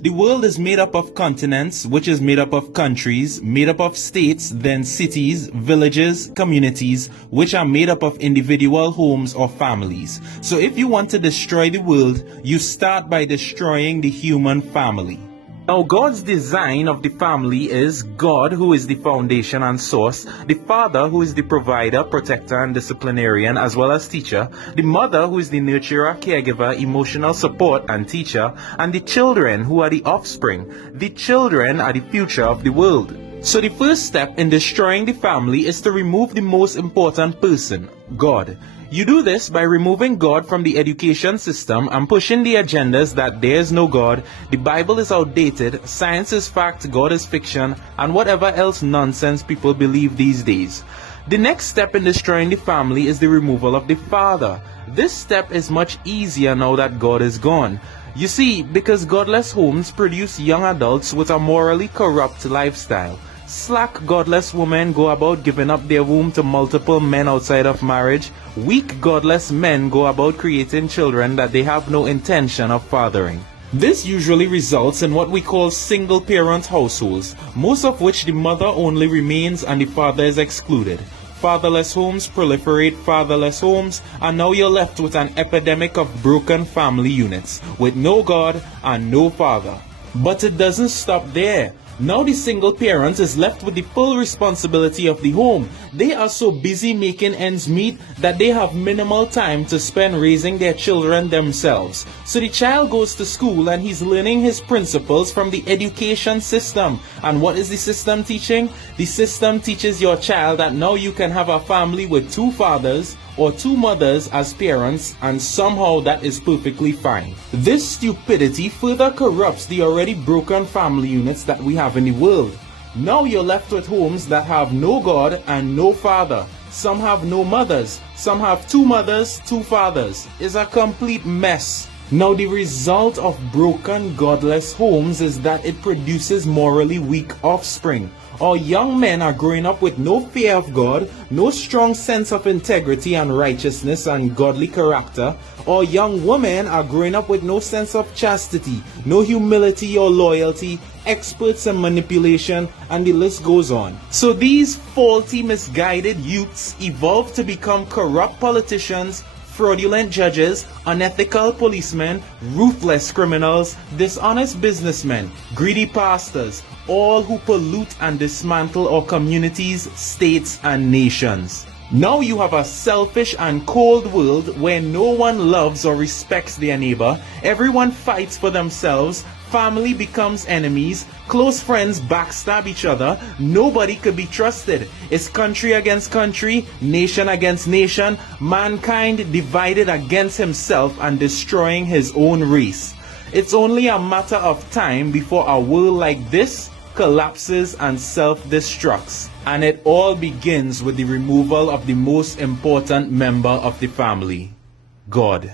The world is made up of continents, which is made up of countries, made up of states, then cities, villages, communities, which are made up of individual homes or families. So if you want to destroy the world, you start by destroying the human family. Now, God's design of the family is God, who is the foundation and source, the father, who is the provider, protector, and disciplinarian, as well as teacher, the mother, who is the nurturer, caregiver, emotional support, and teacher, and the children, who are the offspring. The children are the future of the world. So the first step in destroying the family is to remove the most important person, God. You do this by removing God from the education system and pushing the agendas that there is no God, the Bible is outdated, science is fact, God is fiction, and whatever else nonsense people believe these days. The next step in destroying the family is the removal of the father. This step is much easier now that God is gone. You see, because godless homes produce young adults with a morally corrupt lifestyle. Slack, godless women go about giving up their womb to multiple men outside of marriage. Weak, godless men go about creating children that they have no intention of fathering. This usually results in what we call single-parent households, most of which the mother only remains and the father is excluded. Fatherless homes proliferate fatherless homes, and now you're left with an epidemic of broken family units, with no God and no father. But it doesn't stop there. Now the single parent is left with the full responsibility of the home. They are so busy making ends meet that they have minimal time to spend raising their children themselves. So the child goes to school and he's learning his principles from the education system. And what is the system teaching? The system teaches your child that now you can have a family with two fathers or two mothers as parents, and somehow that is perfectly fine. This stupidity further corrupts the already broken family units that we have in the world. Now you're left with homes that have no God and no father. Some have no mothers. Some have two mothers, two fathers. It's a complete mess. Now the result of broken, godless homes is that it produces morally weak offspring. Our young men are growing up with no fear of God, no strong sense of integrity and righteousness and godly character. Our young women are growing up with no sense of chastity, no humility or loyalty, experts in manipulation, and the list goes on. So these faulty, misguided youths evolve to become corrupt politicians, fraudulent judges, unethical policemen, ruthless criminals, dishonest businessmen, greedy pastors, all who pollute and dismantle our communities, states, and nations. Now you have a selfish and cold world where no one loves or respects their neighbor, everyone fights for themselves, family becomes enemies, close friends backstab each other, nobody could be trusted. It's country against country, nation against nation, mankind divided against himself and destroying his own race. It's only a matter of time before a world like this collapses and self-destructs. And it all begins with the removal of the most important member of the family, God.